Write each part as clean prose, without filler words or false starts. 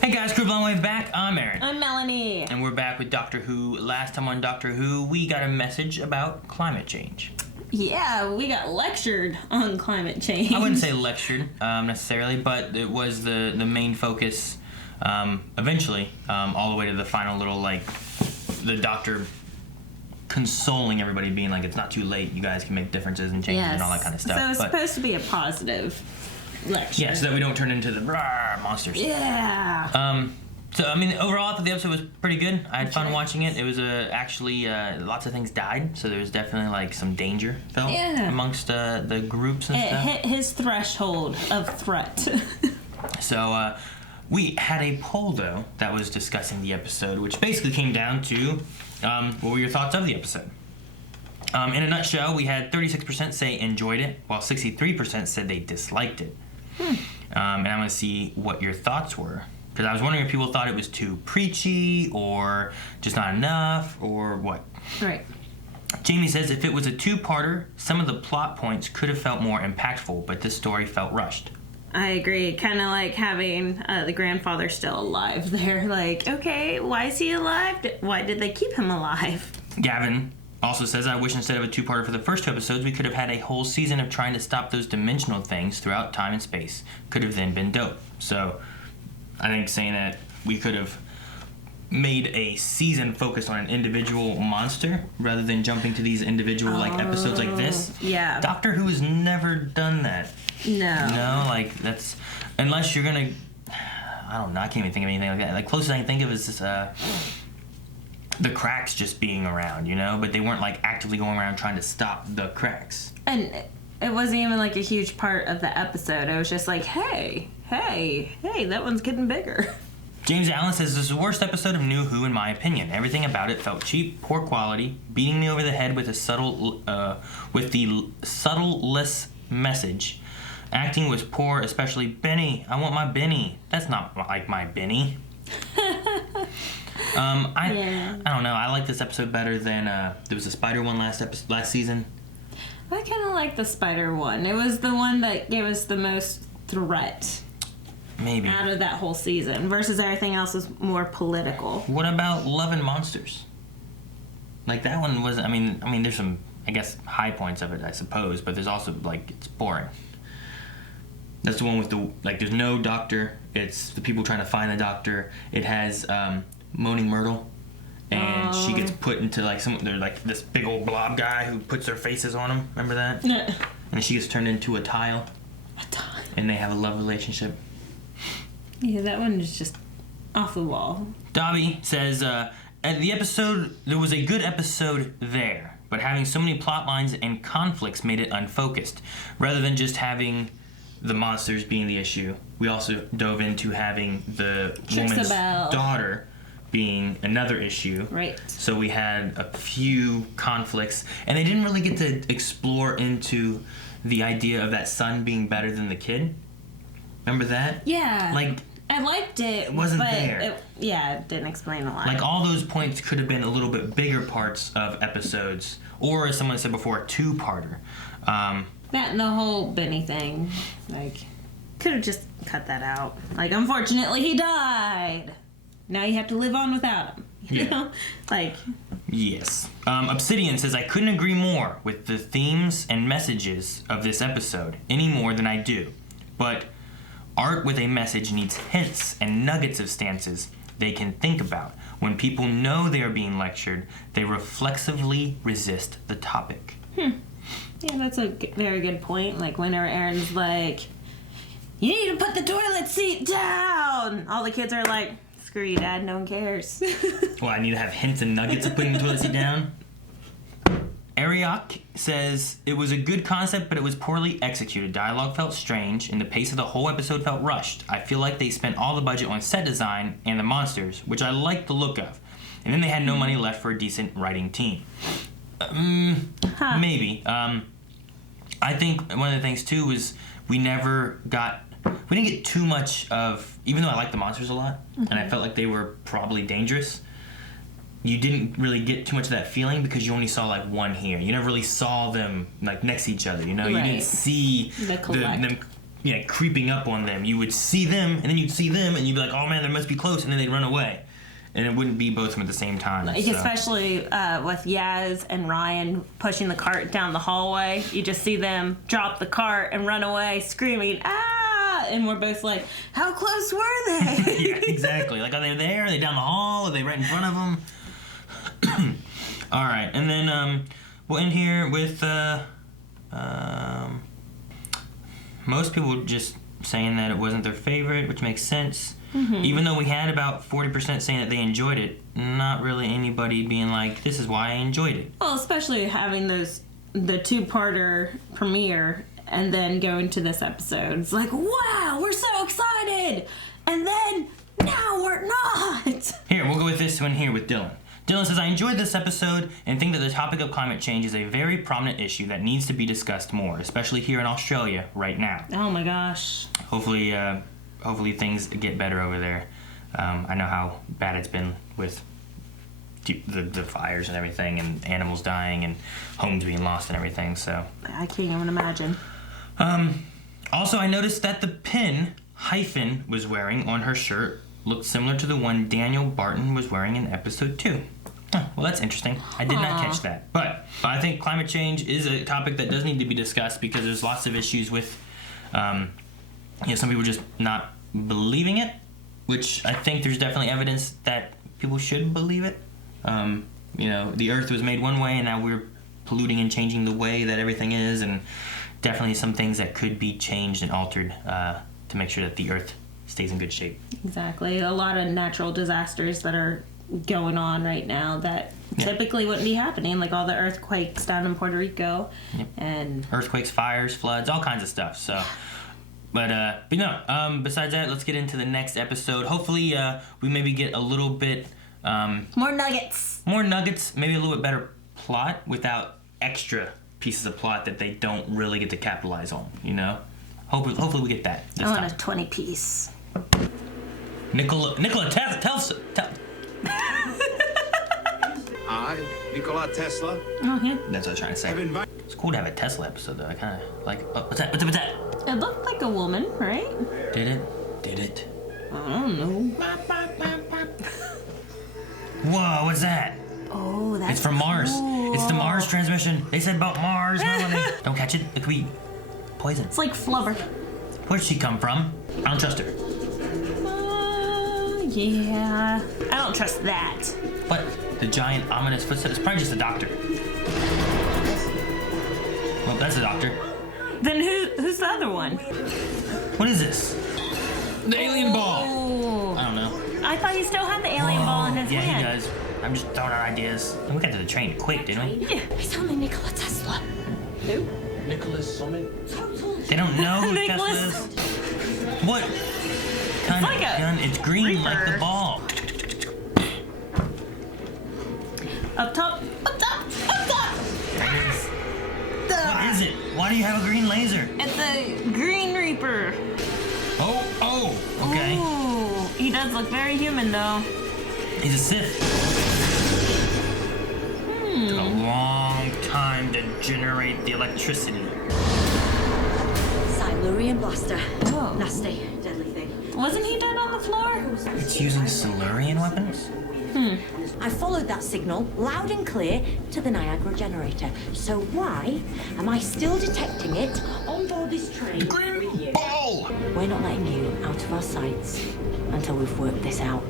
Hey guys, Crew Long Way back. I'm Aaron. I'm Melanie. And we're back with Doctor Who. Last time on Doctor Who, we got a message about climate change. Yeah, we got lectured on climate change. I wouldn't say lectured necessarily, but it was the main focus eventually, all the way to the final little, the doctor consoling everybody, being like, it's not too late, you guys can make differences and changes and all that kind of stuff. So it's supposed to be a positive lecture. Yeah, so that we don't turn into the monsters. Yeah. So, I mean, overall, I thought the episode was pretty good. I had fun watching it. It was actually, lots of things died, so there was definitely, some danger felt amongst the groups and stuff. It hit his threshold of threat. So, we had a poll, though, that was discussing the episode, which basically came down to, what were your thoughts of the episode? In a nutshell, we had 36% say enjoyed it, while 63% said they disliked it. And I'm going to see what your thoughts were. Because I was wondering if people thought it was too preachy, or just not enough, or what. Right. Jamie says, if it was a two-parter, some of the plot points could have felt more impactful, but this story felt rushed. I agree. Kind of like having the grandfather still alive there. Like, okay, why is he alive? Why did they keep him alive? Gavin also says, I wish instead of a two-parter for the first two episodes, we could have had a whole season of trying to stop those dimensional things throughout time and space. Could have then been dope. So, I think saying that we could have made a season focused on an individual monster rather than jumping to these individual episodes like this. Yeah. Doctor Who has never done that. No. That's unless you're gonna. I don't know. I can't even think of anything like that. Like closest I can think of is this. The cracks just being around, but they weren't actively going around trying to stop the cracks. And it wasn't even a huge part of the episode. It was just like, hey, that one's getting bigger. James Allen says, this is the worst episode of New Who in my opinion. Everything about it felt cheap, poor quality, beating me over the head with the subtleless message. Acting was poor, especially Benny. I want my Benny. That's not like my Benny. I don't know. I like this episode better than there was a spider one last season. I kind of like the spider one. It was the one that gave us the most threat. Maybe. Out of that whole season, versus everything else was more political. What about Love and Monsters? That one was. I mean, there's some, I guess, high points of it, I suppose, but there's also it's boring. That's the one with the there's no doctor. It's the people trying to find the doctor. It has Moaning Myrtle, and she gets put into they're this big old blob guy who puts their faces on them. Remember that? Yeah. And she gets turned into a tile. And they have a love relationship. Yeah, that one is just off the wall. Dobby says, at the episode, there was a good episode there, but having so many plot lines and conflicts made it unfocused. Rather than just having the monsters being the issue, we also dove into having the woman's daughter being another issue. Right. So we had a few conflicts, and they didn't really get to explore into the idea of that son being better than the kid. Remember that? Yeah. I liked it. It wasn't but there. It didn't explain a lot. All those points could have been a little bit bigger parts of episodes, or as someone said before, a two-parter. That and the whole Benny thing, could have just cut that out. Unfortunately, he died. Now you have to live on without him. You know? Yes. Obsidian says, I couldn't agree more with the themes and messages of this episode, any more than I do. But art with a message needs hints and nuggets of stances they can think about. When people know they are being lectured, they reflexively resist the topic. Yeah, that's a very good point. Whenever Aaron's you need to put the toilet seat down! All the kids are screw you, Dad, no one cares. Well, I need to have hints and nuggets of putting the toilet seat down. Ariok says, it was a good concept, but it was poorly executed. Dialogue felt strange, and the pace of the whole episode felt rushed. I feel like they spent all the budget on set design and the monsters, which I liked the look of. And then they had no money left for a decent writing team. Maybe. I think one of the things, too, was we didn't get too much of, even though I liked the monsters a lot, and I felt like they were probably dangerous, you didn't really get too much of that feeling because you only saw one here. You never really saw them next to each other. You didn't see them creeping up on them. You would see them, and then you'd see them, and you'd be like, oh man, they must be close, and then they'd run away. And it wouldn't be both of them at the same time. Like, especially with Yaz and Ryan pushing the cart down the hallway. You just see them drop the cart and run away screaming, ah! And we're both like, how close were they? Yeah, exactly. Like, are they there? Are they down the hall? Are they right in front of them? All right. And then we'll end here with most people just saying that it wasn't their favorite, which makes sense. Mm-hmm. Even though we had about 40% saying that they enjoyed it, not really anybody being like, this is why I enjoyed it. Well, especially having the two-parter premiere and then going to this episode. It's like, wow, we're so excited! And then, now we're not! Here, we'll go with this one here with Dylan. Dylan says, I enjoyed this episode and think that the topic of climate change is a very prominent issue that needs to be discussed more, especially here in Australia right now. Oh my gosh. Hopefully things get better over there. I know how bad it's been with the fires and everything, and animals dying and homes being lost and everything, so. I can't even imagine. Also, I noticed that the pin Hyphen was wearing on her shirt looked similar to the one Daniel Barton was wearing in episode 2. Oh, well, that's interesting. I did not catch that. But I think climate change is a topic that does need to be discussed because there's lots of issues with, some people just not believing it, which I think there's definitely evidence that people should believe it. The Earth was made one way, and now we're polluting and changing the way that everything is, and definitely some things that could be changed and altered to make sure that the Earth stays in good shape. Exactly. A lot of natural disasters that are going on right now that typically wouldn't be happening, like all the earthquakes down in Puerto Rico. Yep. And earthquakes, fires, floods, all kinds of stuff. So, but besides that, let's get into the next episode. Hopefully, we maybe get a little bit more nuggets. Maybe a little bit better plot without extra pieces of plot that they don't really get to capitalize on. Hopefully we get that this I time. want a 20-piece. Nikola, tell. I, Nikola Tesla. Oh, yeah. That's what I was trying to say. It's cool to have a Tesla episode, though. I kind of like. Oh, what's that? It looked like a woman, right? Did it? I don't know. Whoa, what's that? Oh, that's It's from Mars. cool. It's the Mars transmission. They said about Mars, Melanie. Don't catch it. It could be poison. It's like flubber. Where'd she come from? I don't trust her. Yeah. I don't trust that. What? The giant ominous footsteps? It's probably just a doctor. Well, that's a doctor. Then who's the other one? What is this? The alien ball. Oh. I don't know. I thought he still had the alien ball in his Yeah, hand. he does. I'm just throwing out ideas. And we got to the train quick, didn't we? Yeah. It's only Nikola Tesla. Who? Nicholas something. They don't know who Tesla Nicholas. is. What kind like of a gun? It's green Reaper. like the ball. Up top. There it is. What is it? Why do you have a green laser? It's a Green Reaper. Oh, okay. Ooh, he does look very human, though. He's a Sith. Took a long time to generate the electricity. Silurian blaster. Oh. Nasty, deadly thing. Wasn't he dead on the floor? It's using Silurian weapons? I followed that signal loud and clear to the Niagara generator. So why am I still detecting it on board this train with you? Ball! We're not letting you out of our sights until we've worked this out.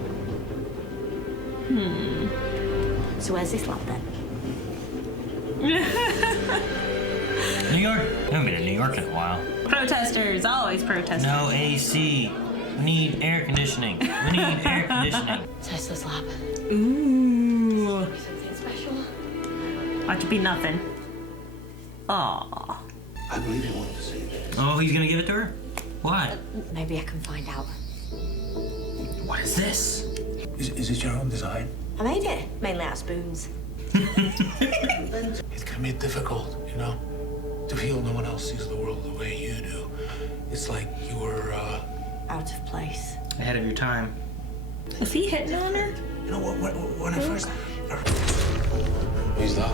So where's this lab then? New York? I haven't been to New York in a while. Protesters, always protesters. No AC. We need air conditioning. Tesla's lab. Ooh. Something special? Ought to be nothing. Aw. I believe you wanted to see it. Oh, he's gonna give it to her? Why? Maybe I can find out. What is this? Is it your own design? I made it, mainly out of spoons. It can be difficult, to feel no one else sees the world the way you do. It's like you were, Out of place. Ahead of your time. Is he hitting on her? when I first... Who's that?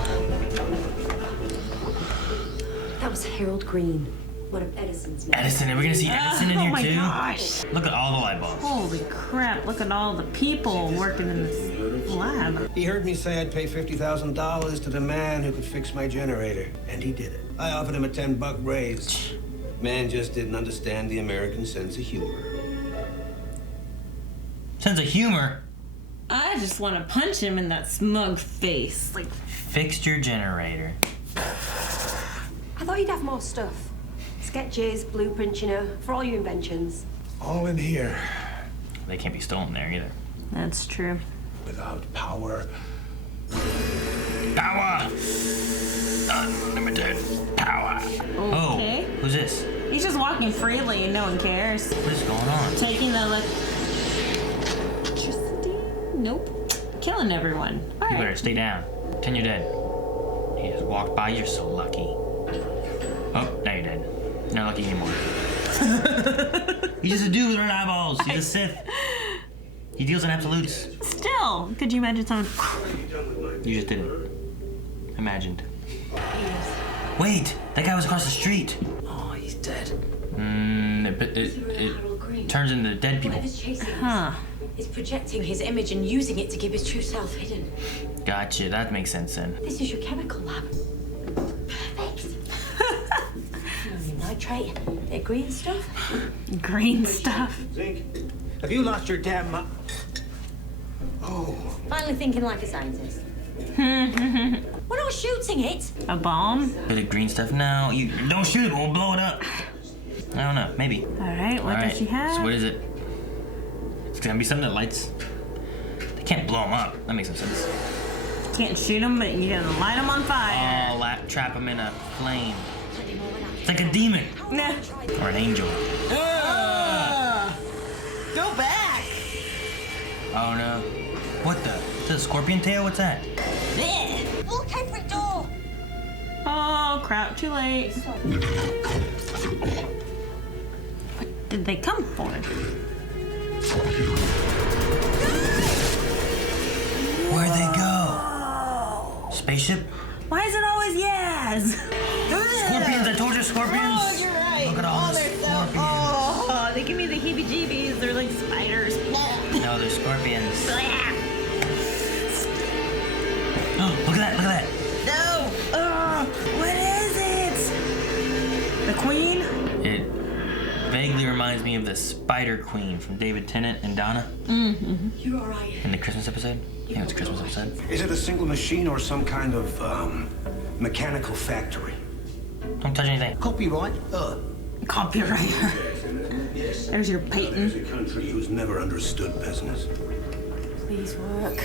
That was Harold Green. One of Edison's Edison, are we gonna see Edison in here too? Oh my gosh. Look at all the light bulbs. Holy crap, look at all the people working in this lab. He heard me say I'd pay $50,000 to the man who could fix my generator, and he did it. I offered him a $10 raise. Man just didn't understand the American sense of humor. Sense of humor? I just want to punch him in that smug face. Like, Fixed your generator. I thought you'd have more stuff. Sketches, blueprints, you know, for all your inventions. All in here. They can't be stolen there either. that's true. Without power, Power! Unlimited power. Okay. Oh, who's this? He's just walking freely and no one cares. What is going on? Taking the electricity? Nope. Killing everyone. All You right. better stay down. Pretend you're dead. He just walked by, you're so lucky. Oh, now you're dead. Not lucky anymore. He's just a dude with red eyeballs. He's a Sith. He deals in absolutes. Still, could you imagine someone? You just didn't. Imagined. Wait, that guy was across the street. Oh, he's dead. It turns into dead people. Whatever's chasing Huh. us is projecting his image and using it to keep his true self hidden. Gotcha, that makes sense then. This is your chemical lab. Perfect. Nitrate, bit of green stuff. Green stuff. Zink, have you lost your damn Oh. Finally thinking like a scientist. We're not shooting it. A bomb? Bit of green stuff. No, you don't shoot it, we'll blow it up. I don't know, maybe. All right, what does she have? So what is it? It's gonna be something that lights. They can't blow them up. That makes some sense. Can't shoot them, but you can light them on fire. Oh, trap them in a flame. It's like a demon Nah. or an angel. Go back. Oh no. What the? Is that a scorpion tail? What's that? Look, every door. Oh crap! Too late. What did they come for? Where'd they go? Spaceship? Why is it always yes? Scorpions! I told you, scorpions! Oh, you're right. Look at all the they're scorpions. Oh, they give me the heebie-jeebies. They're like spiders. No, they're scorpions. Oh, look at that! Look at that! No! What is it? The Queen? It vaguely reminds me of the Spider Queen from David Tennant and Donna You're all right. in the Christmas episode. I think it was a Christmas episode. Is it a single machine or some kind of, mechanical factory? Don't touch anything. Copyright? Copywriter. There's your There's patent. a country who's never understood business. Please work.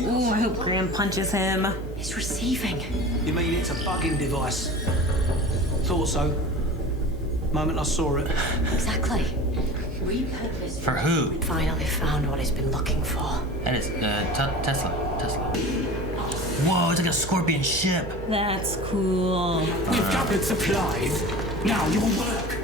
Ooh, I hope Graham punches him. It's receiving. You mean it's a bugging device? Thought so. Moment I saw it. Exactly. Repurposed. For who? Finally found what he's been looking for. That is Tesla. Whoa, it's like a scorpion ship. That's cool. we've gathered supplies. Now your work.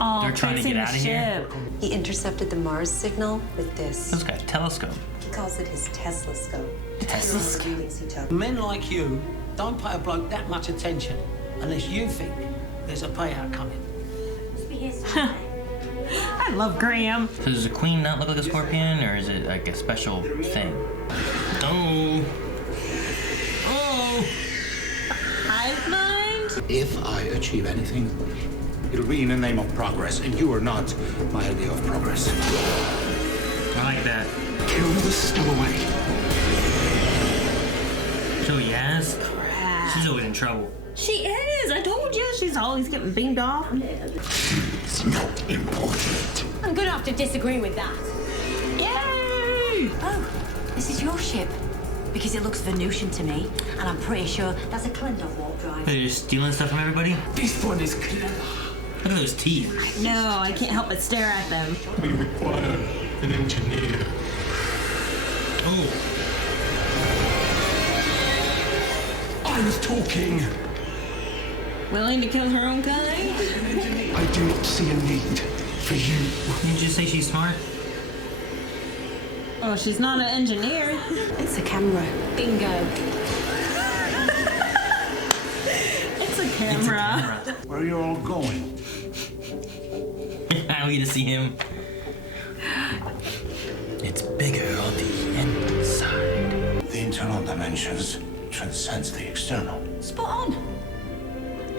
Oh, They're trying to fixing get the out of here? ship. He intercepted the Mars signal with this. This guy, telescope. He calls it his Tesla-scope. Tesla-scope. The readings he took. Men like you don't pay a bloke that much attention unless you think there's a payout coming. Must be here somewhere. I love Graham. So does the queen not look like a scorpion, or is it like a special thing? Oh. Oh. Hive mind? If I achieve anything, it'll be in the name of progress, and you are not my idea of progress. I like that. Kill the stowaway. So he has? Crap. She's always in trouble. She is. I told you. She's always getting beamed off. It's not important. I'm gonna have to disagree with that. Yay! Oh, this is your ship. Because it looks Venusian to me, and I'm pretty sure that's a Klendor warp drive. They're just stealing stuff from everybody? This one is clever. Look at those teeth. No, I can't help but stare at them. We require an engineer. Oh. I was talking. Willing to kill her own kind? I do not see a need for you. Didn't you just say she's smart? Oh, she's not an engineer. It's a camera. Bingo. It's a camera. camera. Where are you all going? I need to see him. It's bigger on the inside. The internal dimensions transcends the external. Spot on.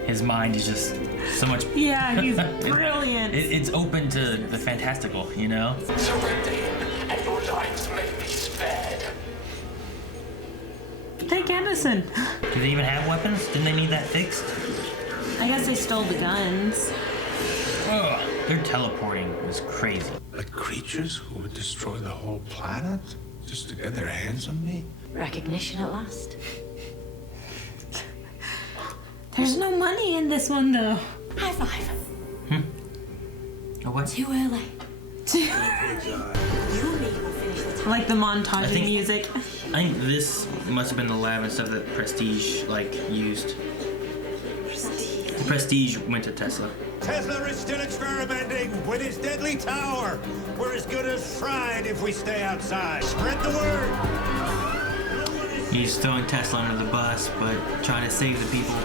His mind is just so much. Yeah, he's brilliant. It's open to the fantastical, you know? Surrender, and your lives may be spared. Take Edison. Do they even have weapons? Didn't they need that fixed? I guess they stole the guns. Ugh, their teleporting was crazy. Like creatures who would destroy the whole planet just to get their hands on me? Recognition at last. There's no money in this one, though. High five. Oh, what? Too early. You and me will finish the I time. like the montage music. I think this must have been the lab and stuff that Prestige, used. Prestige went to Tesla. Tesla is still experimenting with his deadly tower. We're as good as fried if we stay outside. Spread the word. He's throwing Tesla under the bus, but trying to save the people.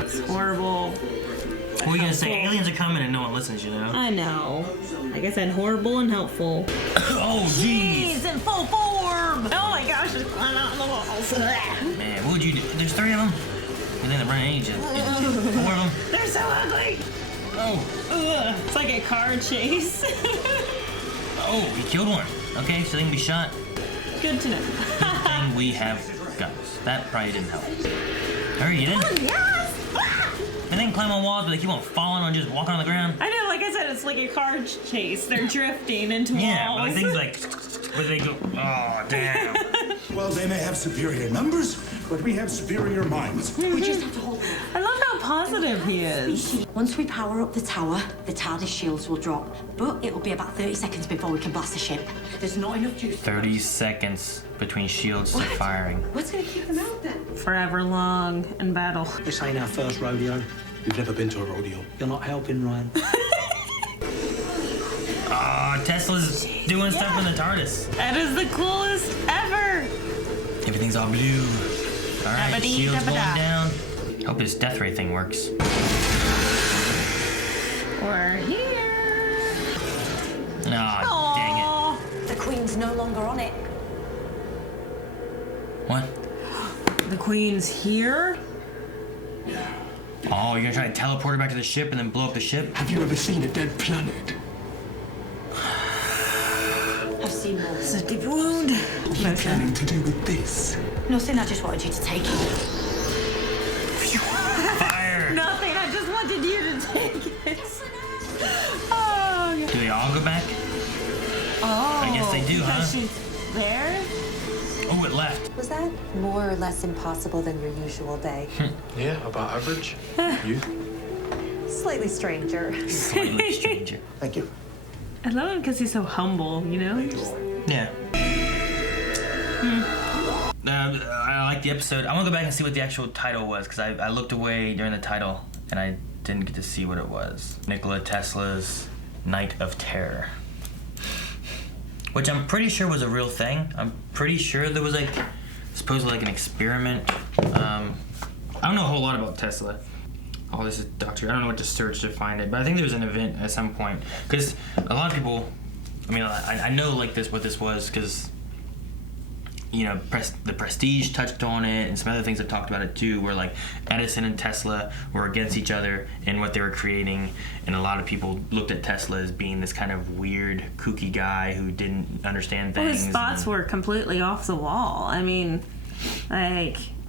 It's horrible. What are you gonna say? Aliens are coming and no one listens, you know? I know. Like I said, horrible and helpful. Oh, jeez! He's in full form! Oh my gosh, it's climbing out on the walls. Man, what would you do? There's 3 of them? And then the running age is 4 of them. They're so ugly! Oh, Ugh. It's like a car chase. oh, he killed one. Okay, so they can be shot. Good to know. Good thing we have guns. That probably didn't help. Hurry, get in. Yes! And then climb on walls, but they keep on falling or just walking on the ground. I know, like I said, it's like a car chase. They're drifting into Yeah, walls. but things like, where they go, oh, damn. Well, they may have superior numbers, but we have superior minds. We just have to hold them. I love how positive he is. Once we power up the tower, the TARDIS shields will drop. But it will be about 30 seconds before we can blast the ship. There's not enough juice. 30 seconds between shields to firing. What's going to keep them out then? Forever long in battle. This ain't our first rodeo. You've never been to a rodeo. You're not helping, Ryan. Tesla's doing stuff in the TARDIS. That is the coolest ever. Everything's all blue. All right, Dabba-dee, shields going dabba-da. down. Hope his death ray thing works. We're here. Aw, dang Aww. The Queen's no longer on it. it. What? The Queen's here? Oh, you're gonna try to teleport her back to the ship and then blow up the ship? Have you ever seen a dead planet? I've seen more. It's a deep wound. What are you planning to do with this? Nothing, I just wanted you to take it. Fire! Nothing, I just wanted you to take it. Oh, yeah. Do they all go back? Oh, I guess they do, because huh? she's there? Oh, it left. Was that more or less impossible than your usual day? Yeah, about average. You? Slightly stranger. Slightly stranger. Thank you. I love him because he's so humble, you know? Yeah. I like the episode. I'm gonna go back and see what the actual title was because I looked away during the title and I didn't get to see what it was. Nikola Tesla's Night of Terror, which I'm pretty sure was a real thing. I'm pretty sure there was supposedly an experiment. I don't know a whole lot about Tesla. Oh, this is Doctor. I don't know what to search to find it, but I think there was an event at some point because a lot of people. I mean, I know what this was because the Prestige touched on it, and some other things have talked about it too, where Edison and Tesla were against each other in what they were creating, and a lot of people looked at Tesla as being this kind of weird, kooky guy who didn't understand things. Well, his thoughts were completely off the wall. I mean,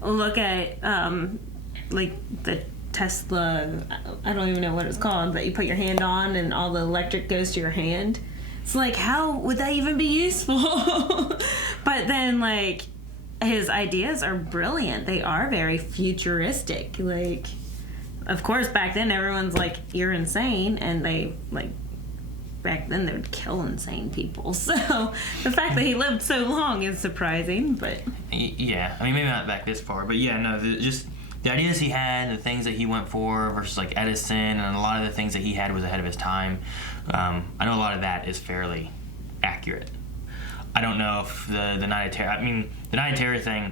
look at the Tesla. I don't even know what it's called that you put your hand on and all the electric goes to your hand. It's how would that even be useful? But then his ideas are brilliant. They are very futuristic. Of course back then everyone's you're insane, and they back then they would kill insane people. So the fact that he lived so long is surprising, but yeah, I mean maybe not back this far, but yeah, no, just the ideas he had, the things that he went for versus Edison, and a lot of the things that he had was ahead of his time. I know a lot of that is fairly accurate. I don't know if the Night of Terror, the Night of Terror thing,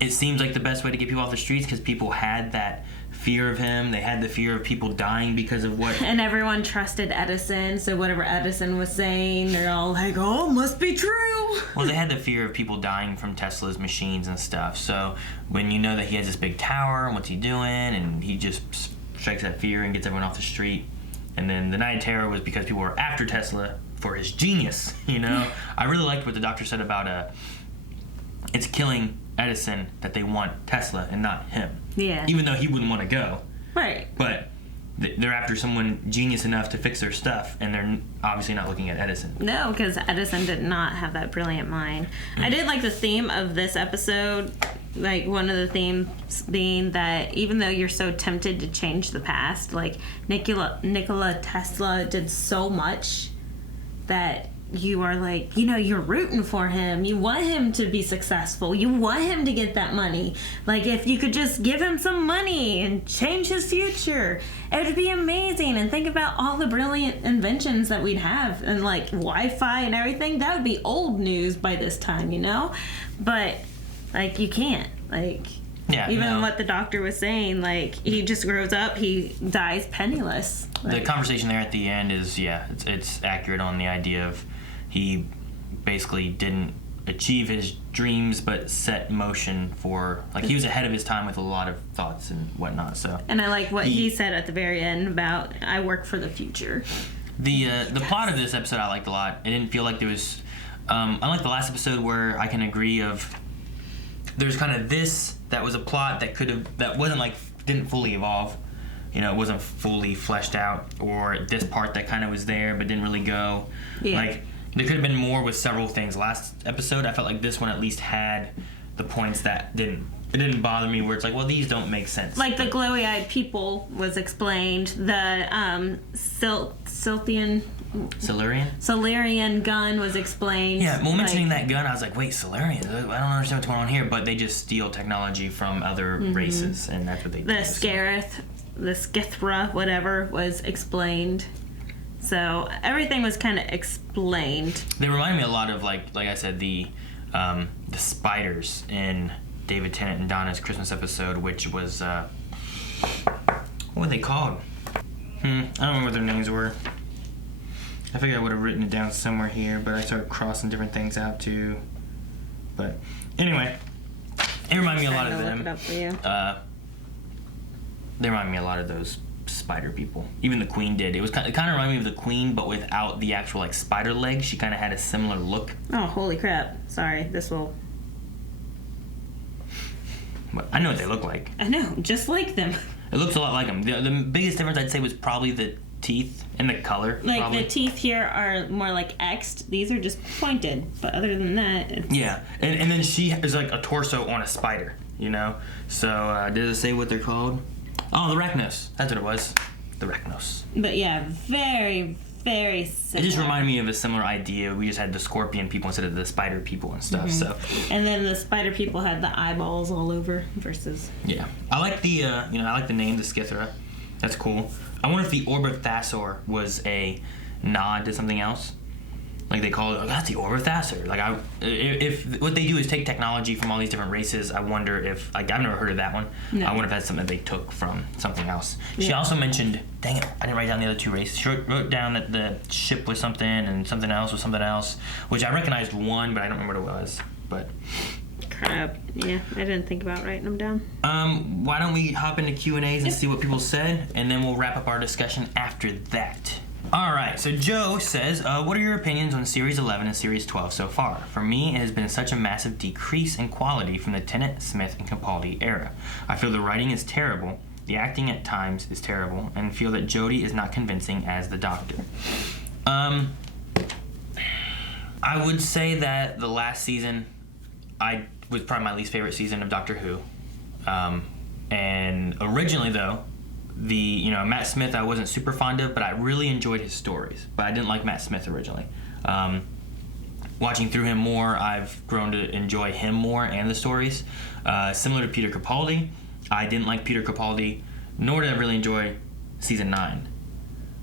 it seems like the best way to get people off the streets because people had that fear of him. They had the fear of people dying because of what... And everyone trusted Edison, so whatever Edison was saying, they're all like, oh, must be true. Well, they had the fear of people dying from Tesla's machines and stuff. So when you know that he has this big tower, and what's he doing? And he just strikes that fear and gets everyone off the street. And then the Night of Terror was because people were after Tesla for his genius, you know? I really liked what the doctor said about it's killing Edison that they want Tesla and not him. Yeah. Even though he wouldn't want to go. Right. But they're after someone genius enough to fix their stuff, and they're obviously not looking at Edison. No, because Edison did not have that brilliant mind. I did like the theme of this episode, like one of the themes being that even though you're so tempted to change the past, like Nikola Tesla did so much that you are like, you know, you're rooting for him. You want him to be successful. You want him to get that money. Like, if you could just give him some money and change his future, it would be amazing. And think about all the brilliant inventions that we'd have, and like Wi-Fi and everything. That would be old news by this time, you know? But, like, you can't. Like, even what the doctor was saying, like, he just grows up, he dies penniless. Like, the conversation there at the end is, it's accurate on the idea of he basically didn't achieve his dreams, but set motion for, like, he was ahead of his time with a lot of thoughts and whatnot. So, and I like what he said at the very end about, I work for the future. The plot of this episode I liked a lot. It didn't feel like there was, unlike the last episode where I can agree of, there's kind of this that was a plot that wasn't like, didn't fully evolve. You know, it wasn't fully fleshed out, or this part that kind of was there but didn't really go. Yeah. Like, there could have been more with several things. Last episode, I felt like this one at least had the points that didn't bother me, where it's like, well, these don't make sense. Like the glowy-eyed people was explained. The Silurian gun was explained. Yeah, well, mentioning that gun, I was like, wait, Silurian? I don't understand what's going on here. But they just steal technology from other races, and that's what they do. The Skithra, whatever, was explained. So everything was kind of explained. They remind me a lot of, like I said, the spiders in David Tennant and Donna's Christmas episode, which was what were they called? I don't remember what their names were. I figured I would have written it down somewhere here, but I started crossing different things out too. But anyway, it reminded me a lot of them. Look it up for you. They remind me a lot of those spider people. Even the Queen did. It kind of reminded me of the Queen, but without the actual like spider legs. She kind of had a similar look. Oh, holy crap! Sorry, this will. But I know what they look like. I know, just like them. It looks a lot like them. The biggest difference I'd say was probably the teeth and the color. Like probably. The teeth here are more like X'd. These are just pointed. But other than that, it's... Yeah, and then she is like a torso on a spider. You know. So did it say what they're called? Oh, the Rachnos. That's what it was. The Rachnos. But yeah, very, very similar. It just reminded me of a similar idea. We just had the scorpion people instead of the spider people and stuff. So. And then the spider people had the eyeballs all over versus. Yeah, I like the I like the name, the Skithra. That's cool. I wonder if the Orbithasaur was a nod to something else. Like they call it, that's the Orbithasaur. Like if what they do is take technology from all these different races, I wonder if, like, I've never heard of that one. No. I wonder if that's something that they took from something else. Yeah. She also mentioned, dang it, I didn't write down the other two races. She wrote down that the ship was something and something else was something else, which I recognized one, but I don't remember what it was. But crap. Yeah, I didn't think about writing them down. Why don't we hop into Q&As and see what people said, and then we'll wrap up our discussion after that. Alright, so Joe says, what are your opinions on Series 11 and Series 12 so far? For me, it has been such a massive decrease in quality from the Tennant, Smith, and Capaldi era. I feel the writing is terrible, the acting at times is terrible, and feel that Jodie is not convincing as the Doctor. I would say that the last season was probably my least favorite season of Doctor Who. And originally, though, Matt Smith I wasn't super fond of, but I really enjoyed his stories. But I didn't like Matt Smith originally. Watching through him more, I've grown to enjoy him more and the stories. Similar to Peter Capaldi, I didn't like Peter Capaldi, nor did I really enjoy season 9.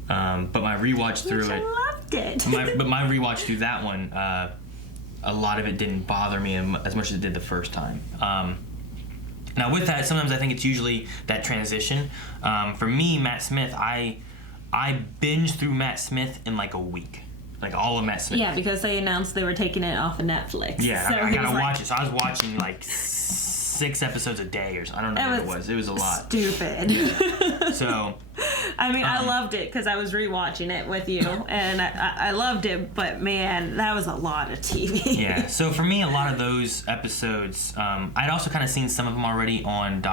But my rewatch through it, I loved it. But my rewatch through that one, a lot of it didn't bother me as much as it did the first time. Now, with that, sometimes I think it's usually that transition. For me, Matt Smith, I binged through Matt Smith in like a week. Like all of Matt Smith. Yeah, because they announced they were taking it off of Netflix. Yeah, so I gotta watch it. So I was watching like 6 episodes a day, or I don't know what it was. It was a lot. Stupid. Yeah. So. I mean, I loved it because I was rewatching it with you, and I loved it. But man, that was a lot of TV. Yeah. So for me, a lot of those episodes, I'd also kind of seen some of them already on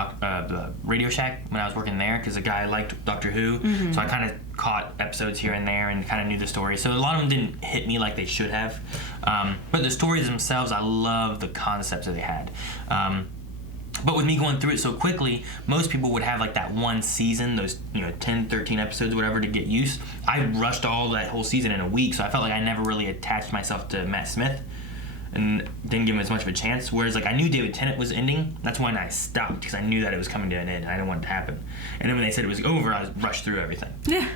Radio Shack when I was working there, because a guy liked Doctor Who, so I kind of caught episodes here and there and kind of knew the story. So a lot of them didn't hit me like they should have. But the stories themselves, I love the concepts that they had. But with me going through it so quickly, most people would have like that one season, those 10, 13 episodes, whatever, to get used. I rushed all that whole season in a week, so I felt like I never really attached myself to Matt Smith and didn't give him as much of a chance. Whereas like I knew David Tennant was ending, that's when I stopped, because I knew that it was coming to an end and I didn't want it to happen. And then when they said it was over, I rushed through everything. Yeah.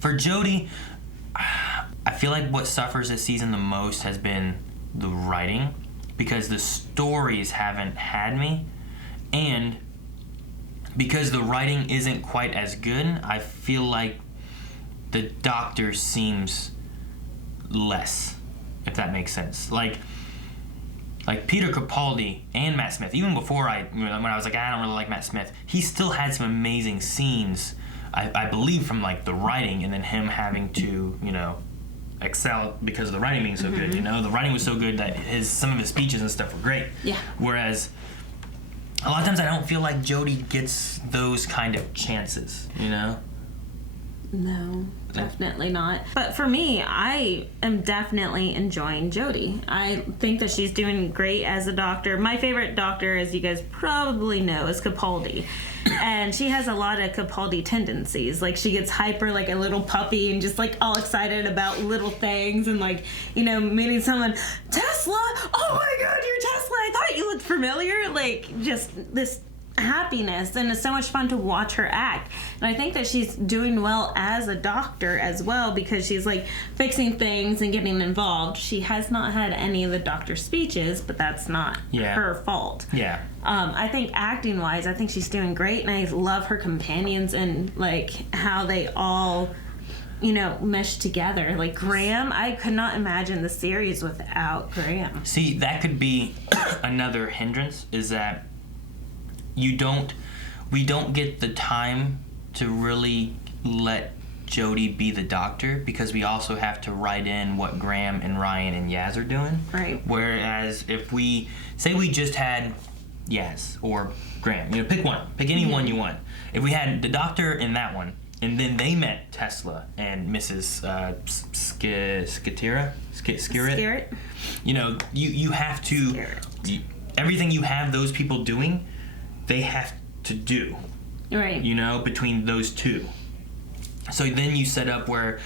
For Jodie, I feel like what suffers this season the most has been the writing, because the stories haven't had me, and because the writing isn't quite as good, I feel like the Doctor seems less, if that makes sense. Like Peter Capaldi and Matt Smith, even before when I was like, I don't really like Matt Smith, he still had some amazing scenes, I believe, from like the writing, and then him having to, excel because of the writing being so good. The writing was so good that some of his speeches and stuff were great. Yeah. Whereas a lot of times I don't feel like Jodie gets those kind of chances. No, definitely not. But for me, I am definitely enjoying Jodie. I think that she's doing great as a Doctor. My favorite Doctor, as you guys probably know, is Capaldi. And she has a lot of Capaldi tendencies. Like, she gets hyper like a little puppy and just like all excited about little things, and like, meeting someone, Tesla, oh my god, you're Tesla, I thought you looked familiar. Like, just this happiness, and it's so much fun to watch her act. And I think that she's doing well as a Doctor as well, because she's like fixing things and getting involved. She has not had any of the Doctor speeches, but that's not her fault. Yeah. I think acting wise, I think she's doing great, and I love her companions and like how they all mesh together. Like Graham, I could not imagine the series without Graham. See, that could be another hindrance, is that we don't get the time to really let Jodie be the Doctor, because we also have to write in what Graham and Ryan and Yaz are doing. Right. Whereas if we just had Yaz or Graham, pick one, pick any one you want. If we had the Doctor in that one, and then they met Tesla and Mrs. Skirret. You have to, everything you have those people doing, they have to do. Right. Between those two. So then you set up where,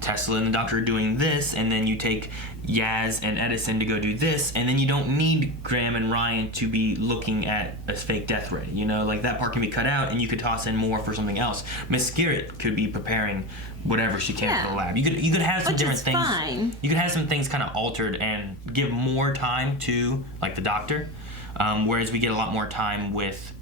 Tesla and the Doctor are doing this, and then you take Yaz and Edison to go do this, and then you don't need Graham and Ryan to be looking at a fake death ray. Like that part can be cut out, and you could toss in more for something else. Miss Skirret could be preparing whatever she can for the lab. You could have some different things. Fine. You could have some things kind of altered and give more time to like the Doctor, whereas we get a lot more time with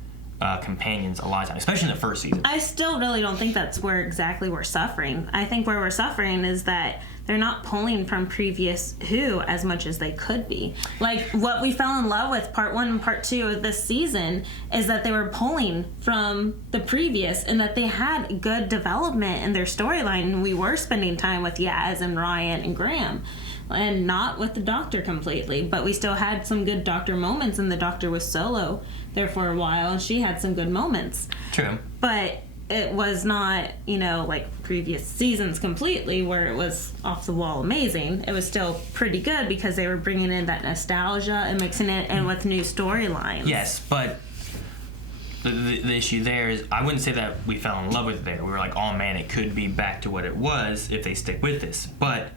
companions a lot of time, especially in the first season. I still really don't think that's where exactly we're suffering. I think where we're suffering is that they're not pulling from previous Who as much as they could be. Like, what we fell in love with part 1 and part 2 of this season is that they were pulling from the previous, and that they had good development in their storyline, and we were spending time with Yaz and Ryan and Graham, and not with the Doctor completely, but we still had some good Doctor moments, and the Doctor was solo there for a while, and she had some good moments. True. But it was not, like previous seasons completely, where it was off the wall amazing. It was still pretty good because they were bringing in that nostalgia and mixing it in with new storylines. Yes, but the issue there is, I wouldn't say that we fell in love with it there. We were like, oh man, it could be back to what it was if they stick with this. But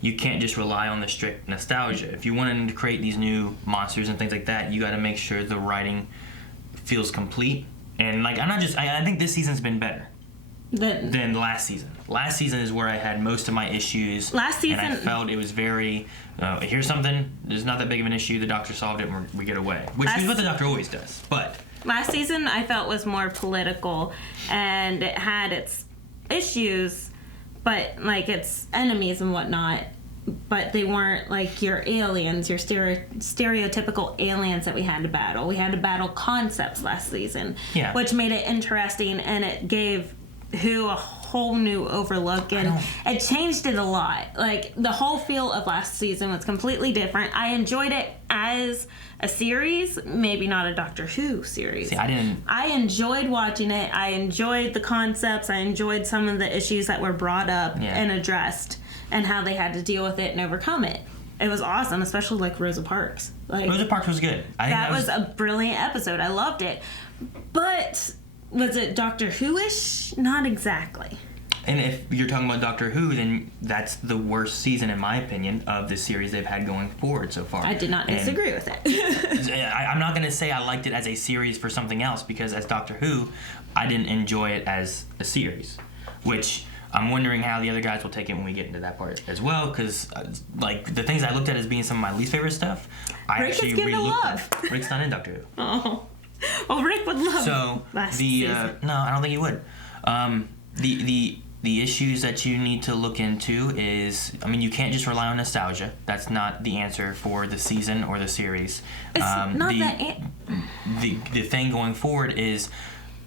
you can't just rely on the strict nostalgia. If you wanted to create these new monsters and things like that, you got to make sure the writing feels complete. And like, I think this season's been better. than last season. Last season is where I had most of my issues. Last season, and I felt it was very, here's something, there's not that big of an issue, the Doctor solved it, and we get away. Which is what the Doctor always does, but... Last season, I felt was more political, and it had its issues, but, like, its enemies and whatnot, but they weren't, like, your aliens, your stereotypical aliens that we had to battle. We had to battle concepts last season, which made it interesting, and it gave Who a whole new overlook, and it changed it a lot. Like, the whole feel of last season was completely different. I enjoyed it as a series, maybe not a Doctor Who series. See, I enjoyed watching it. I enjoyed the concepts. I enjoyed some of the issues that were brought up and addressed, and how they had to deal with it and overcome it. It was awesome, especially like Rosa Parks. Like, Rosa Parks was good. I think that was a brilliant episode. I loved it. But was it Doctor Who-ish? Not exactly. And if you're talking about Doctor Who, then that's the worst season, in my opinion, of the series they've had going forward so far. I did not disagree with it. I'm not going to say I liked it as a series for something else, because as Doctor Who, I didn't enjoy it as a series, which I'm wondering how the other guys will take it when we get into that part as well, because like the things I looked at as being some of my least favorite stuff, I Rick actually re-looked at. Rick's not in Doctor Who. Oh, well, Rick would love last season. No, I don't think he would. The issues that you need to look into is, I mean, you can't just rely on nostalgia. That's not the answer for the season or the series. It's not the thing going forward is,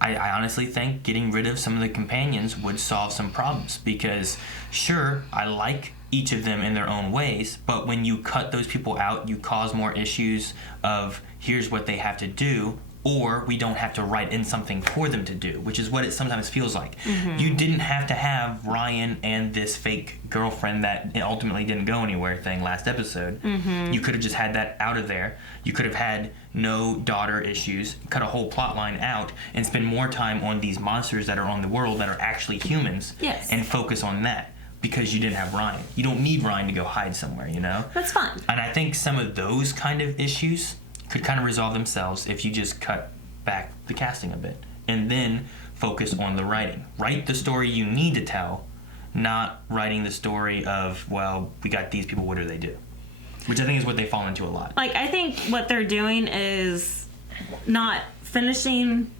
I honestly think getting rid of some of the companions would solve some problems, because sure, I like each of them in their own ways, but when you cut those people out, you cause more issues of here's what they have to do, or we don't have to write in something for them to do, which is what it sometimes feels like. Mm-hmm. You didn't have to have Ryan and this fake girlfriend that ultimately didn't go anywhere thing last episode. Mm-hmm. You could have just had that out of there. You could have had no daughter issues, cut a whole plot line out, and spend more time on these monsters that are on the world that are actually humans, and focus on that. Because you didn't have Ryan. You don't need Ryan to go hide somewhere, you know? That's fine. And I think some of those kind of issues could kind of resolve themselves if you just cut back the casting a bit and then focus on the writing. Write the story you need to tell, not writing the story of, well, we got these people, what do they do? Which I think is what they fall into a lot. Like, I think what they're doing is not finishing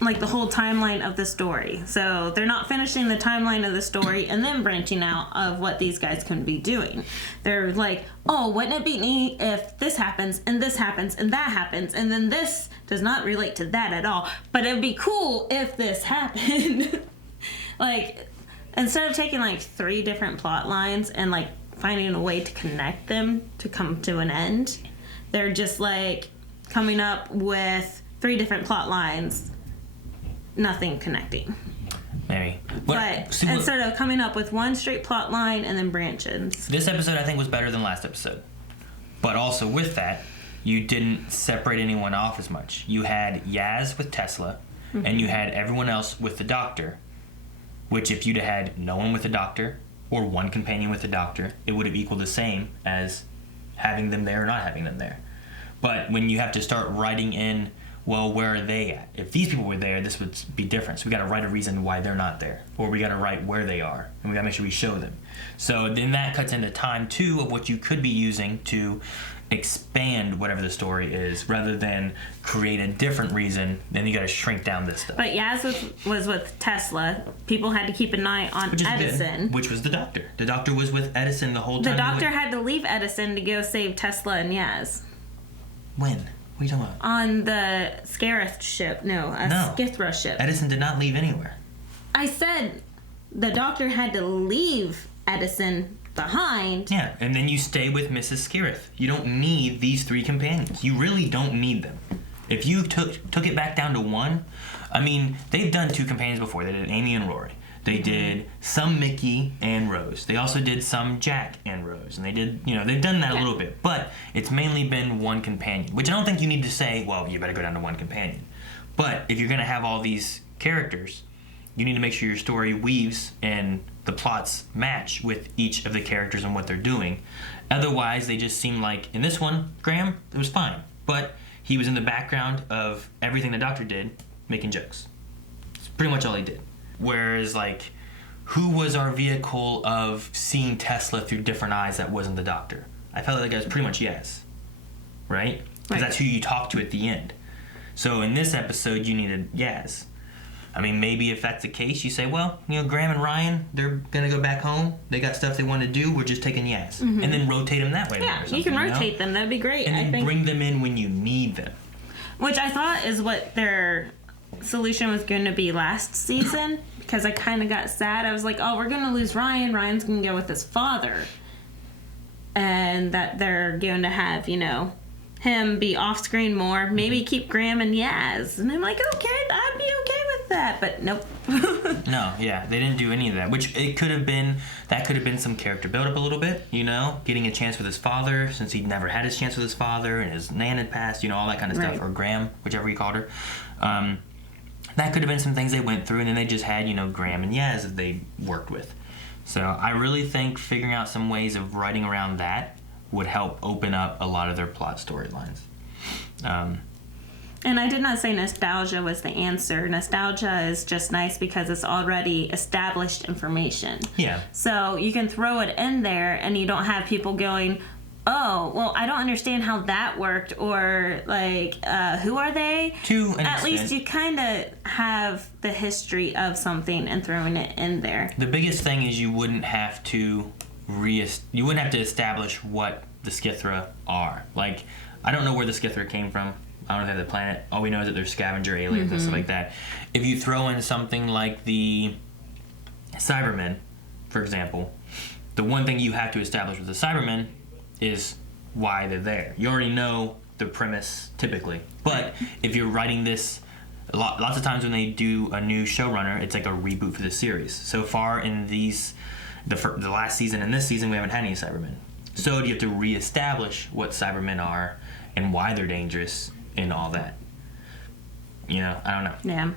like the whole timeline of the story. So they're not finishing the timeline of the story and then branching out of what these guys can be doing. They're like, oh, wouldn't it be neat if this happens and that happens and then this does not relate to that at all, but it'd be cool if this happened. Like, instead of taking like 3 different plot lines and like finding a way to connect them to come to an end, they're just like coming up with 3 different plot lines, nothing connecting. Maybe. But instead of coming up with one straight plot line and then branches. This episode I think was better than last episode. But also with that, you didn't separate anyone off as much. You had Yaz with Tesla, and you had everyone else with the Doctor, which if you'd had no one with the Doctor or one companion with the Doctor, it would have equaled the same as having them there or not having them there. But when you have to start writing in, well, where are they at? If these people were there, this would be different. So we got to write a reason why they're not there. Or we got to write where they are. And we got to make sure we show them. So then that cuts into time, too, of what you could be using to expand whatever the story is, rather than create a different reason. Then you got to shrink down this stuff. But Yaz was with Tesla. People had to keep an eye on Edison. Which was the Doctor. The Doctor was with Edison the whole time. The Doctor had to leave Edison to go save Tesla and Yaz. When? What are you talking about? On the Scarith ship. No, Skithra ship. Edison did not leave anywhere. I said the Doctor had to leave Edison behind. Yeah, and then you stay with Mrs. Scarith. You don't need these 3 companions. You really don't need them. If you took it back down to 1, I mean, they've done 2 companions before. They did Amy and Rory. They did some Mickey and Rose. They also did some Jack and Rose. And they did, they've done that a little bit. But it's mainly been 1 companion, which I don't think you need to say, well, you better go down to 1 companion. But if you're going to have all these characters, you need to make sure your story weaves and the plots match with each of the characters and what they're doing. Otherwise, they just seem like, in this one, Graham, it was fine. But he was in the background of everything the Doctor did, making jokes. That's pretty much all he did. Whereas, like, who was our vehicle of seeing Tesla through different eyes that wasn't the Doctor? I felt like it was pretty much Yaz, right? Because that's who you talked to at the end. So in this episode, you needed Yaz. I mean, maybe if that's the case, you say, well, you know, Graham and Ryan, they're going to go back home. They got stuff they want to do. We're just taking Yaz. And then rotate them that way. Yeah, you can rotate them. That'd be great. And then bring them in when you need them. Which I thought is what their solution was going to be last season. Because I kind of got sad. I was like, oh, we're going to lose Ryan. Ryan's going to go with his father. And that they're going to have, you know, him be off screen more. Maybe keep Graham and Yaz. And I'm like, okay, I'd be okay with that. But nope. No, yeah, they didn't do any of that. Which it could have been, that could have been some character build up a little bit, you know, getting a chance with his father since he'd never had his chance with his father and his nan had passed, you know, all that kind of stuff. Or Graham, whichever you called her. That could have been some things they went through, and then they just had, you know, Graham and Yaz that they worked with. So I really think figuring out some ways of writing around that would help open up a lot of their plot storylines. And I did not say nostalgia was the answer. Nostalgia is just nice because it's already established information. Yeah. So you can throw it in there and you don't have people going, oh, well, I don't understand how that worked, or like, who are they? At least you kind of have the history of something and throwing it in there. The biggest thing is you wouldn't have to establish what the Skithra are. Like, I don't know where the Skithra came from. I don't know if they're the planet. All we know is that they're scavenger aliens and stuff like that. If you throw in something like the Cybermen, for example, the one thing you have to establish with the Cybermen is why they're there. You already know the premise typically, but if you're writing this, lots of times when they do a new showrunner, it's like a reboot for the series. So far in the last season and this season, we haven't had any Cybermen. So you have to reestablish what Cybermen are and why they're dangerous and all that. You know, I don't know. Yeah.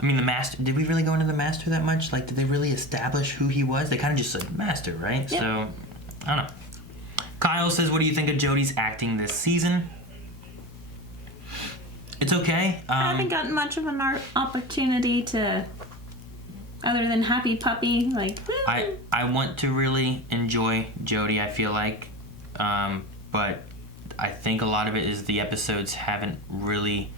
I mean, the Master, did we really go into the Master that much? Like, did they really establish who he was? They kind of just said Master, right? Yep. So, I don't know. Kyle says, what do you think of Jodie's acting this season? It's okay. I haven't gotten much of an opportunity to, other than Happy Puppy, like... I want to really enjoy Jodie, I feel like. But I think a lot of it is the episodes haven't really,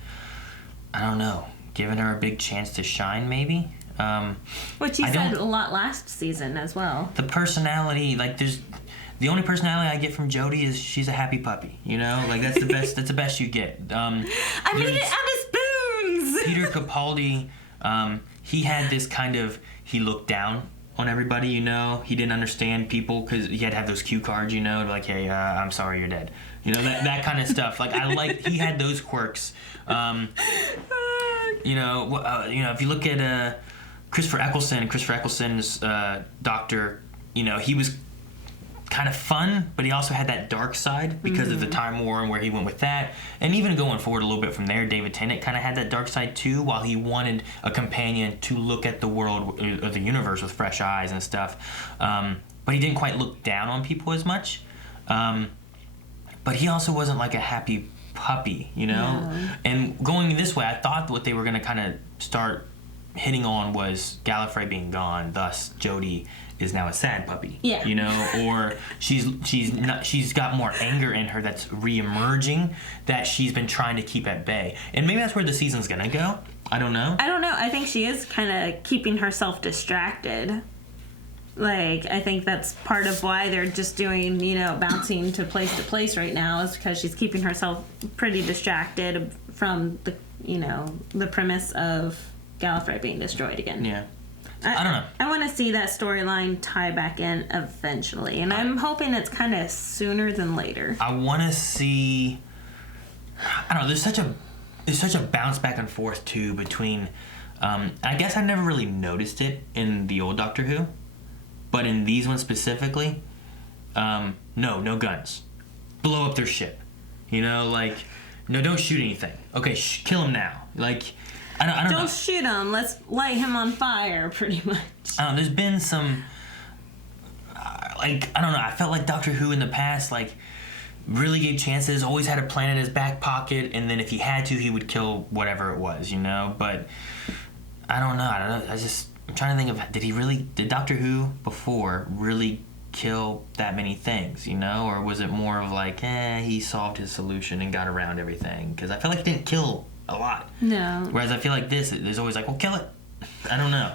I don't know, given her a big chance to shine, maybe? Which you said a lot last season as well. The personality, like, the only personality I get from Jodie is she's a happy puppy, you know? Like, that's the best, that's the best you get. I made it out of spoons! Peter Capaldi, he had this kind of, he looked down on everybody, you know? He didn't understand people because he had to have those cue cards, you know? Like, hey, I'm sorry, you're dead. You know, that kind of stuff. Like, he had those quirks. You know, if you look at Christopher Eccleston's Doctor, you know, he was kind of fun, but he also had that dark side because of the Time War and where he went with that. And even going forward a little bit from there, David Tennant kind of had that dark side too, while he wanted a companion to look at the world or the universe with fresh eyes and stuff. But he didn't quite look down on people as much. But he also wasn't like a happy puppy, you know? No. And going this way, I thought what they were going to kind of start hitting on was Gallifrey being gone, thus Jodie is now a sad puppy. Yeah. You know, or she's got more anger in her that's re-emerging that she's been trying to keep at bay. And maybe that's where the season's gonna go. I don't know. I think she is kind of keeping herself distracted. Like, I think that's part of why they're just doing, you know, bouncing to place right now, is because she's keeping herself pretty distracted from the, you know, the premise of Gallifrey being destroyed again. Yeah. I don't know. I want to see that storyline tie back in eventually, and I'm hoping it's kind of sooner than later. I want to see. I don't know. There's such a bounce back and forth too between. I guess I never really noticed it in the old Doctor Who, but in these ones specifically, no guns, blow up their ship. You know, like, no, don't shoot anything. Okay, kill him now. Like. I don't know. Shoot him. Let's light him on fire, pretty much. There's been some, like, I don't know. I felt like Doctor Who in the past, like, really gave chances, always had a plan in his back pocket, and then if he had to, he would kill whatever it was, you know? But I don't know. I'm trying to think of, did Doctor Who before really kill that many things, you know? Or was it more of like, he solved his solution and got around everything? Because I feel like he didn't kill a lot. No. Whereas I feel like there's always like, well, kill it. I don't know.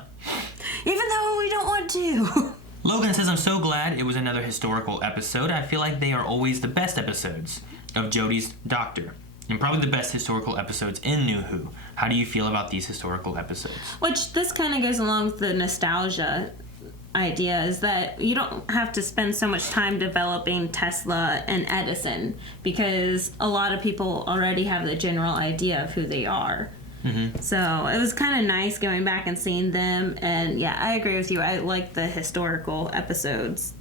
Even though we don't want to. Logan says, I'm so glad it was another historical episode. I feel like they are always the best episodes of Jodie's Doctor. And probably the best historical episodes in New Who. How do you feel about these historical episodes? Which this kind of goes along with the nostalgia idea, is that you don't have to spend so much time developing Tesla and Edison, because a lot of people already have the general idea of who they are. Mm-hmm. So it was kind of nice going back and seeing them. And yeah, I agree with you. I like the historical episodes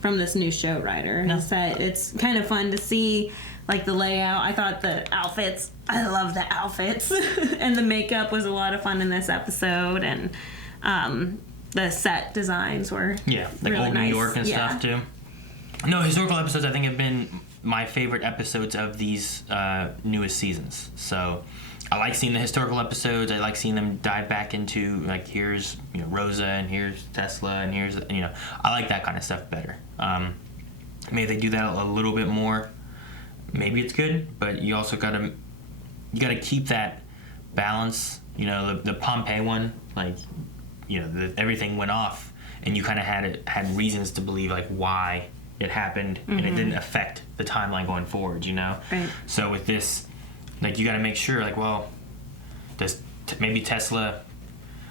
from this new show writer. No. It's kind of fun to see, like, the layout. I thought the outfits, I love the outfits. And the makeup was a lot of fun in this episode. And the set designs were like really old nice. New York and stuff too. No, historical episodes I think have been my favorite episodes of these newest seasons. So I like seeing the historical episodes. I like seeing them dive back into, like, here's Rosa and here's Tesla and here's I like that kind of stuff better. Maybe they do that a little bit more. Maybe it's good, but you also gotta keep that balance. The Pompeii one, like, everything went off, and you kind of had reasons to believe, like, why it happened, and it didn't affect the timeline going forward. Right. So with this, like, you got to make sure, like, well, does maybe Tesla?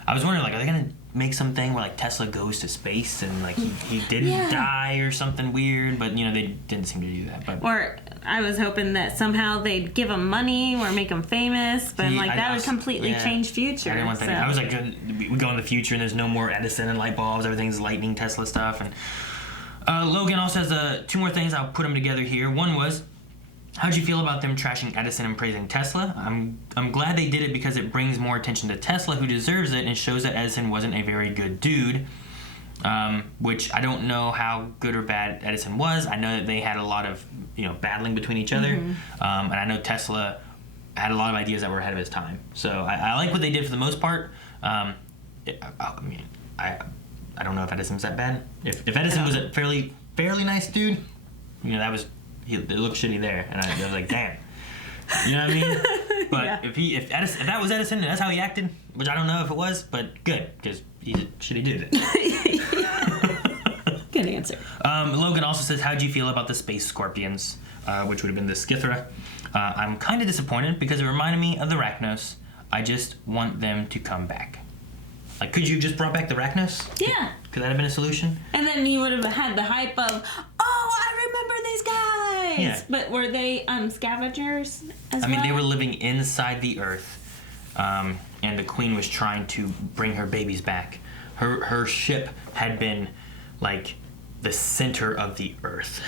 I was wondering, like, are they gonna make something where, like, Tesla goes to space and, like, he didn't die or something weird? But they didn't seem to do that. But or I was hoping that somehow they'd give him money or make him famous, but that would completely change future. I didn't want that. So. I was like, we go in the future and there's no more Edison and light bulbs. Everything's lightning Tesla stuff. And Logan also has 2 more things. I'll put them together here. One was, how'd you feel about them trashing Edison and praising Tesla? I'm glad they did it because it brings more attention to Tesla, who deserves it, and shows that Edison wasn't a very good dude. Which I don't know how good or bad Edison was. I know that they had a lot of battling between each other, and I know Tesla had a lot of ideas that were ahead of his time. So I like what they did for the most part. I don't know if Edison was that bad. If Edison was a fairly nice dude, it looked shitty there, and I was like, damn. You know what I mean? But if that was Edison and that's how he acted, which I don't know if it was, but good, because he's a shitty dude. Good answer. Logan also says, how'd you feel about the space scorpions, which would have been the Scythera? I'm kind of disappointed because it reminded me of the Rachnos. I just want them to come back. Like, could you just brought back the Rachnos? Yeah. Could that have been a solution? And then you would have had the hype of, I remember these guys. Yeah. But were they scavengers as well? I mean, they were living inside the Earth, and the Queen was trying to bring her babies back. Her ship had been, like, the center of the Earth.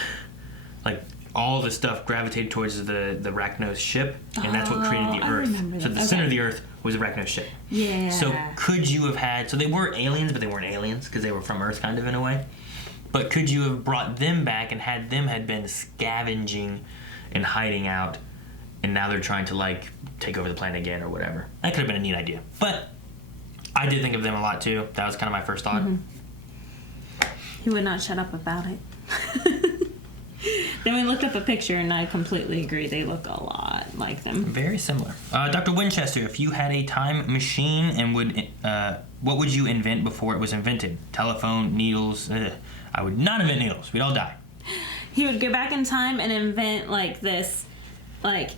Like, all the stuff gravitated towards the Rachnos ship, and that's what created the Earth. So the center of the Earth was the Rachnos ship. Yeah. So could you have had... So they were aliens, but they weren't aliens, because they were from Earth, kind of, in a way. But could you have brought them back and had them had been scavenging and hiding out, and now they're trying to, like, take over the planet again or whatever? That could have been a neat idea. But I did think of them a lot, too. That was kind of my first thought. Mm-hmm. He would not shut up about it. Then we looked up a picture, and I completely agree. They look a lot like them. Very similar. Dr. Winchester, if you had a time machine, and what would you invent before it was invented? Telephone, needles? I would not invent needles. We'd all die. He would go back in time and invent, like, this, like,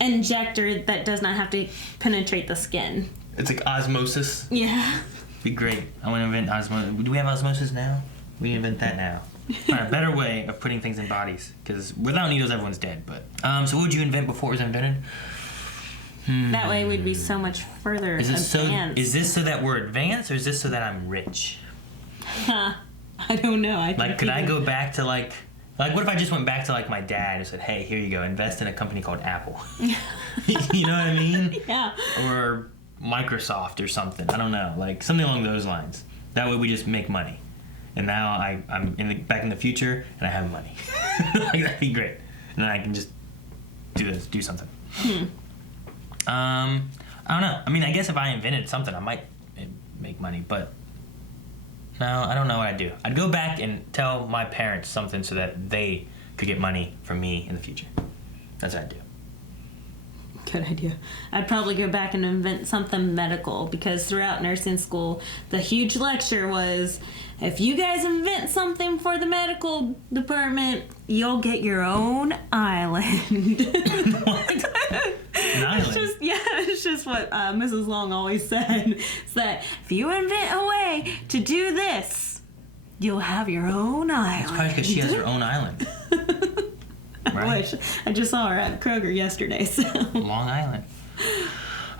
injector that does not have to penetrate the skin. It's like osmosis. Yeah. Be great. I want to invent osmosis. Do we have osmosis now? We invent that now. Find a better way of putting things in bodies, because without needles, everyone's dead. But so, what would you invent before it was invented? That way, we'd be so much further advanced. Is this so that we're advanced, or is this so that I'm rich? I don't know. Could I go back to like what if I just went back to, like, my dad and said, "Hey, here you go, invest in a company called Apple." You know what I mean? Yeah. Or Microsoft or something. I don't know, like something along those lines. That way, we just make money. And now I'm back in the future, and I have money. Like, that'd be great. And then I can just do something. I don't know. I mean, I guess if I invented something, I might make money, but no, I don't know what I'd do. I'd go back and tell my parents something so that they could get money from me in the future. That's what I'd do. Good idea. I'd probably go back and invent something medical, because throughout nursing school, the huge lecture was, if you guys invent something for the medical department, you'll get your own island. What? An island? It's just what Mrs. Long always said. It's that if you invent a way to do this, you'll have your own island. It's probably because she has her own island. Right? I wish. I just saw her at Kroger yesterday. So. Long Island.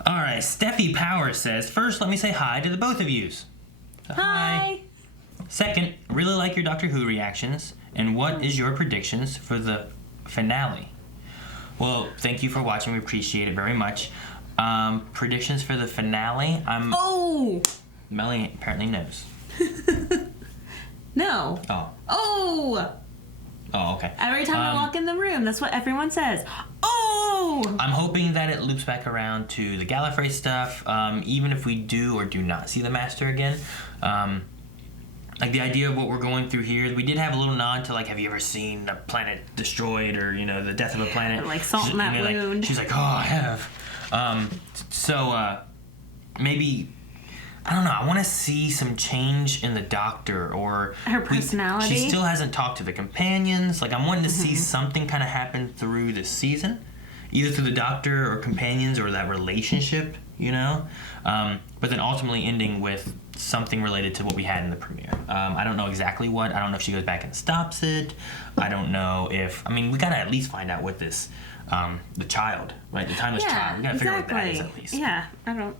All right, Steffi Power says, first, let me say hi to the both of yous. Hi. Second, really like your Doctor Who reactions. And what is your predictions for the finale? Well, thank you for watching. We appreciate it very much. Predictions for the finale? Melanie apparently knows. No. Oh. Oh! Oh, okay. Every time I walk in the room, that's what everyone says. Oh! I'm hoping that it loops back around to the Gallifrey stuff, even if we do or do not see the Master again. Like, the idea of what we're going through here, we did have a little nod to, like, have you ever seen a planet destroyed, or, you know, the death of a planet? Like salt in that wound. She's like, oh, I have. Maybe, I don't know, I want to see some change in the Doctor, or... her personality. She still hasn't talked to the companions. Like, I'm wanting to see something kind of happen through this season, either through the Doctor or companions or that relationship, you know? But then ultimately ending with something related to what we had in the premiere. I don't know exactly what. I don't know if she goes back and stops it. I don't know if... I mean, we got to at least find out what this... the child, right? The timeless child. We got to figure out what that is at least. Yeah, I don't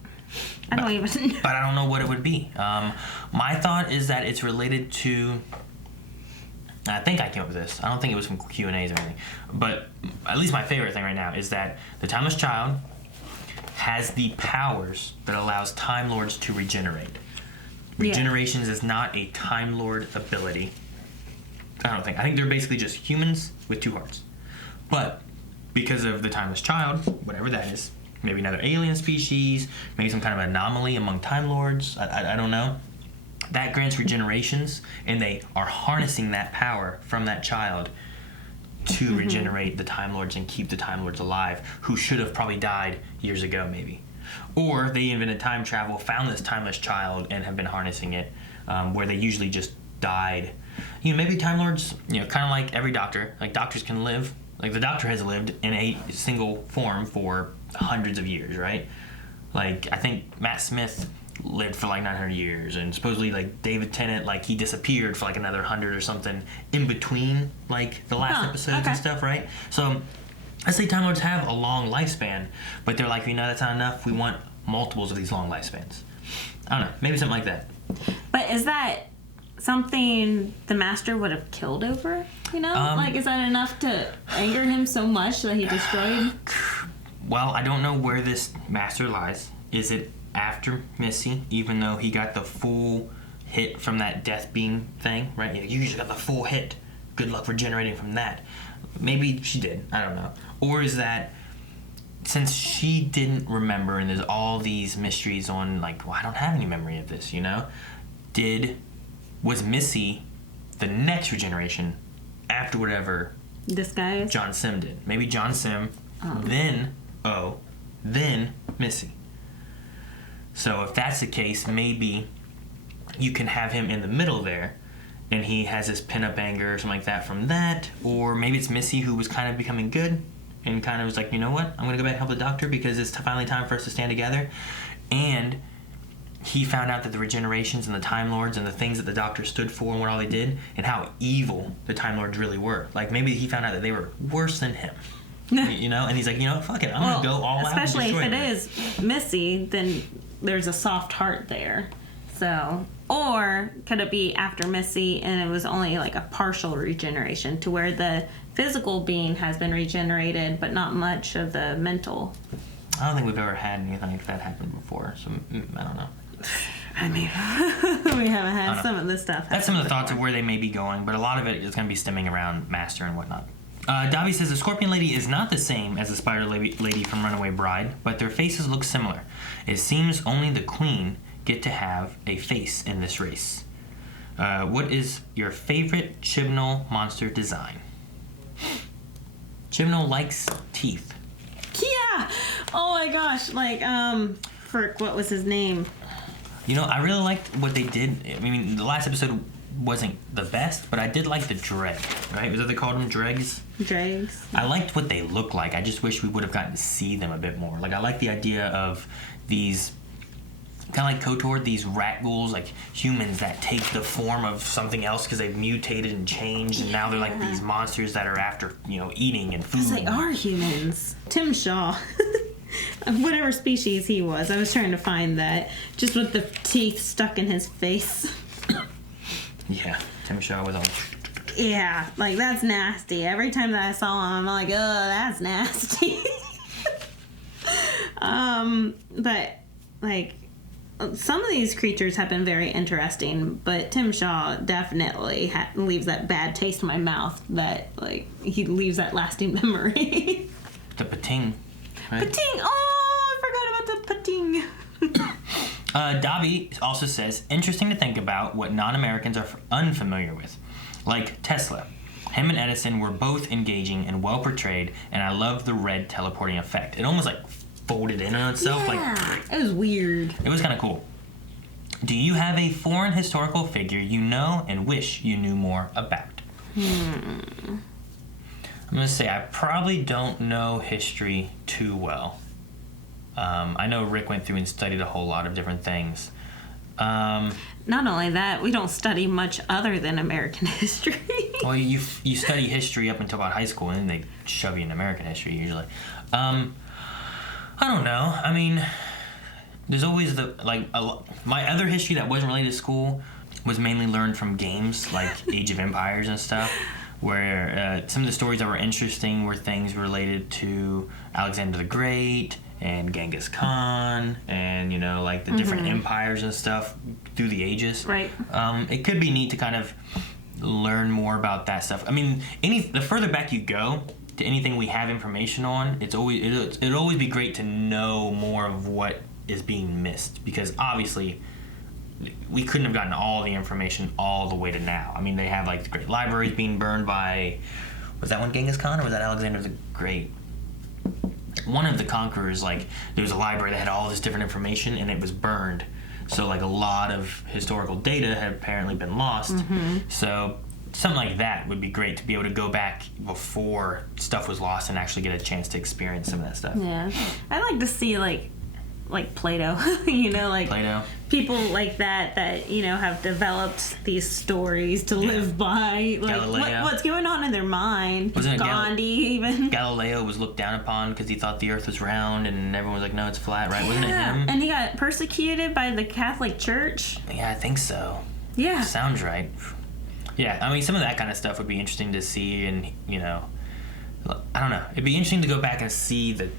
even know. But I don't know what it would be. My thought is that it's related to... I think I came up with this. I don't think it was from Q&As or anything. But at least my favorite thing right now is that the timeless child has the powers that allows Time Lords to regenerate. Regenerations is not a Time Lord ability. I think they're basically just humans with two hearts. But because of the timeless child, whatever that is, maybe another alien species, maybe some kind of anomaly among Time Lords, I don't know, that grants regenerations, and they are harnessing that power from that child to regenerate the Time Lords and keep the Time Lords alive, who should have probably died years ago, maybe. Or they invented time travel, found this timeless child, and have been harnessing it, where they usually just died. You know, maybe Time Lords, you know, kind of like every Doctor, like Doctors can live, like the Doctor has lived in a single form for hundreds of years, right? Like, I think Matt Smith lived for like 900 years, and supposedly like David Tennant, like he disappeared for like another 100 or something in between like the last episodes and stuff, right? So let's say Time Lords have a long lifespan, but they're like, you know, that's not enough, we want multiples of these long lifespans. I don't know, maybe something like that. But is that something the Master would have killed over? You know, like, is that enough to anger him so much that he destroyed? Well, I don't know where this Master lies. Is it after Missy, even though he got the full hit from that death beam thing, right? You usually got the full hit. Good luck regenerating from that. Maybe she did. I don't know. Or is that since she didn't remember, and there's all these mysteries on, like, well, I don't have any memory of this, you know? Was Missy the next regeneration after whatever Disguise? John Sim did? Maybe John Sim, then then Missy. So if that's the case, maybe you can have him in the middle there, and he has this pin-up anger or something like that from that, or maybe it's Missy who was kind of becoming good and kind of was like, you know what, I'm going to go back and help the Doctor because it's finally time for us to stand together. And he found out that the regenerations and the Time Lords and the things that the Doctor stood for and what all they did, and how evil the Time Lords really were. Like, maybe he found out that they were worse than him. You know, and he's like, you know, fuck it, I'm gonna go all out. Especially and if it destroy is Missy, then there's a soft heart there. So, or could it be after Missy and it was only like a partial regeneration to where the physical being has been regenerated, but not much of the mental? I don't think we've ever had anything like that happen before, so I don't know. I mean, we haven't had some of this stuff. That's some of the thoughts of where they may be going, but a lot of it is going to be stemming around Master and whatnot. Davi says the Scorpion Lady is not the same as the Spider Lady from Runaway Bride, but their faces look similar. It seems only the Queen get to have a face in this race. What is your favorite Chibnall monster design? Chibnall likes teeth. Yeah. Oh my gosh. Like, frick, what was his name? You know, I really liked what they did. I mean, the last episode wasn't the best, but I did like the dreg, right? Was that they called them dregs? Dregs. I liked what they looked like. I just wish we would have gotten to see them a bit more. Like, I like the idea of these, kind of like KOTOR, these rat ghouls, like humans that take the form of something else because they've mutated and changed, and now they're like these monsters that are after, you know, eating and food. Because they are humans. Tim Shaw. Whatever species he was. I was trying to find that. Just with the teeth stuck in his face. Yeah, Tim Shaw was all... Yeah, like, that's nasty. Every time that I saw him, I'm like, oh, that's nasty. But, like, some of these creatures have been very interesting, but Tim Shaw definitely leaves that bad taste in my mouth that, like, he leaves that lasting memory. The pating. Right? Pating! Oh, I forgot about the pating. Dobby also says, interesting to think about what non-Americans are unfamiliar with. Like Tesla. Him and Edison were both engaging and well portrayed, and I love the red teleporting effect. It almost like folded in on itself. Yeah, like it was weird. It was kind of cool. Do you have a foreign historical figure you know and wish you knew more about? I'm going to say I probably don't know history too well. I know Rick went through and studied a whole lot of different things. Not only that, we don't study much other than American history. Well, you study history up until about high school, and then they shove you in American history usually. I don't know. I mean, there's always my other history that wasn't related to school was mainly learned from games like Age of Empires and stuff, where some of the stories that were interesting were things related to Alexander the Great and Genghis Khan and, you know, like the different empires and stuff through the ages. Right. It could be neat to kind of learn more about that stuff. I mean, the further back you go to anything we have information on, it'd always be great to know more of what is being missed, because obviously we couldn't have gotten all the information all the way to now. I mean, they have like the great libraries being burned by, was that one Genghis Khan or was that Alexander the Great? One of the conquerors, like, there was a library that had all this different information and it was burned. So, like, a lot of historical data had apparently been lost. So, something like that would be great to be able to go back before stuff was lost and actually get a chance to experience some of that stuff. Yeah. I'd like to see, like Plato, you know, like Plato. People like that, you know, have developed these stories to live by. Like, what's going on in their mind? Wasn't it Gandhi, even? Galileo was looked down upon because he thought the earth was round and everyone was like, no, it's flat, right? Wasn't it him? And he got persecuted by the Catholic Church. Yeah, I think so. Yeah. Sounds right. Yeah, I mean, some of that kind of stuff would be interesting to see, and, you know, I don't know. It'd be interesting to go back and see the,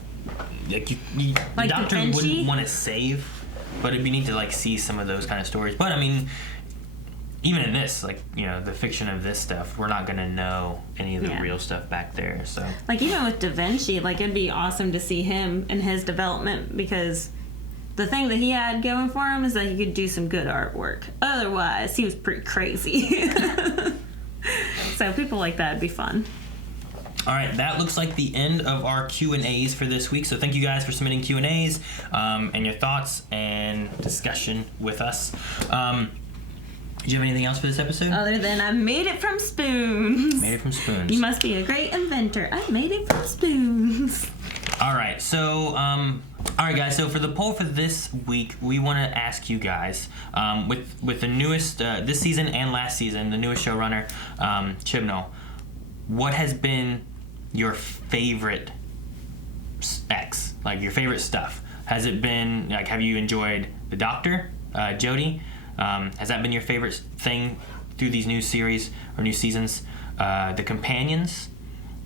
like, the doctor wouldn't want to save, but it'd be neat to, like, see some of those kind of stories. But, I mean, even in this, like, you know, the fiction of this stuff, we're not going to know any of the real stuff back there, so. Like, even with Da Vinci, like, it'd be awesome to see him and his development, because the thing that he had going for him is that he could do some good artwork. Otherwise, he was pretty crazy. So people like that would be fun. All right, that looks like the end of our Q&As for this week. So thank you guys for submitting Q&As and your thoughts and discussion with us. Did you have anything else for this episode? Other than I made it from spoons. Made it from spoons. You must be a great inventor. I made it from spoons. All right, so all right, guys. So for the poll for this week, we want to ask you guys, with the newest this season and last season, the newest showrunner, Chibnall, what has been your favorite X, like your favorite stuff? Has it been, like, have you enjoyed the Doctor, Jodie? Has that been your favorite thing through these new series or new seasons? The companions,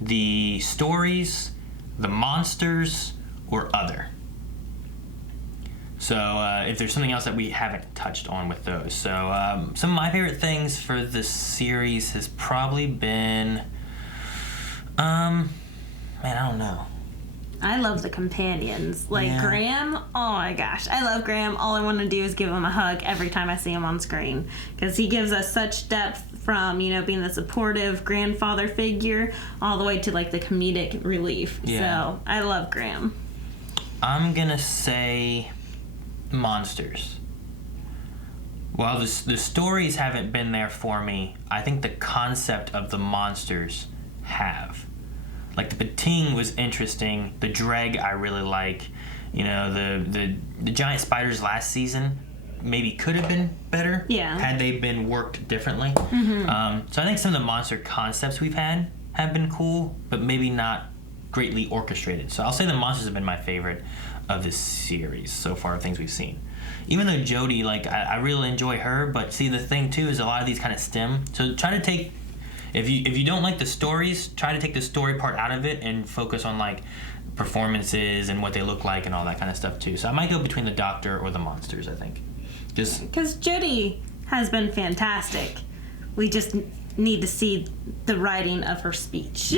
the stories, the monsters, or other? So if there's something else that we haven't touched on with those. So some of my favorite things for this series has probably been, man, I don't know. I love the companions. Like Yeah. Graham, oh my gosh. I love Graham. All I want to do is give him a hug every time I see him on screen. Because he gives us such depth from, you know, being the supportive grandfather figure all the way to like the comedic relief. Yeah. So I love Graham. I'm gonna say monsters. While the stories haven't been there for me, I think the concept of the monsters have. Like the Pating was interesting. The Dreg I really like. You know, the giant spiders last season maybe could have been better. Yeah. Had they been worked differently. So I think some of the monster concepts we've had have been cool, but maybe not greatly orchestrated. So I'll say the monsters have been my favorite of this series so far, things we've seen. Even though Jodie, like, I really enjoy her, but see, the thing too is a lot of these kind of stem. So try to take, if you don't like the stories, try to take the story part out of it and focus on like performances and what they look like and all that kind of stuff too. So I might go between the Doctor or the monsters, I think. Because Jodie has been fantastic. We just need to see the writing of her speech.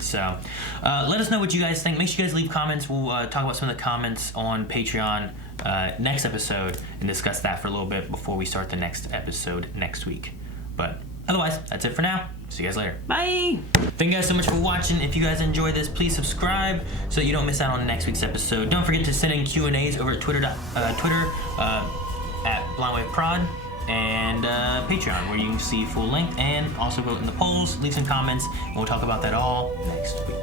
So let us know what you guys think. Make sure you guys leave comments. We'll talk about some of the comments on Patreon next episode and discuss that for a little bit before we start the next episode next week. But otherwise, that's it for now. See you guys later. Bye. Thank you guys so much for watching. If you guys enjoyed this, please subscribe so that you don't miss out on next week's episode. Don't forget to send in Q&As over at Twitter at BlindWaveProd and Patreon, where you can see full length and also vote in the polls, leave some comments, and we'll talk about that all next week.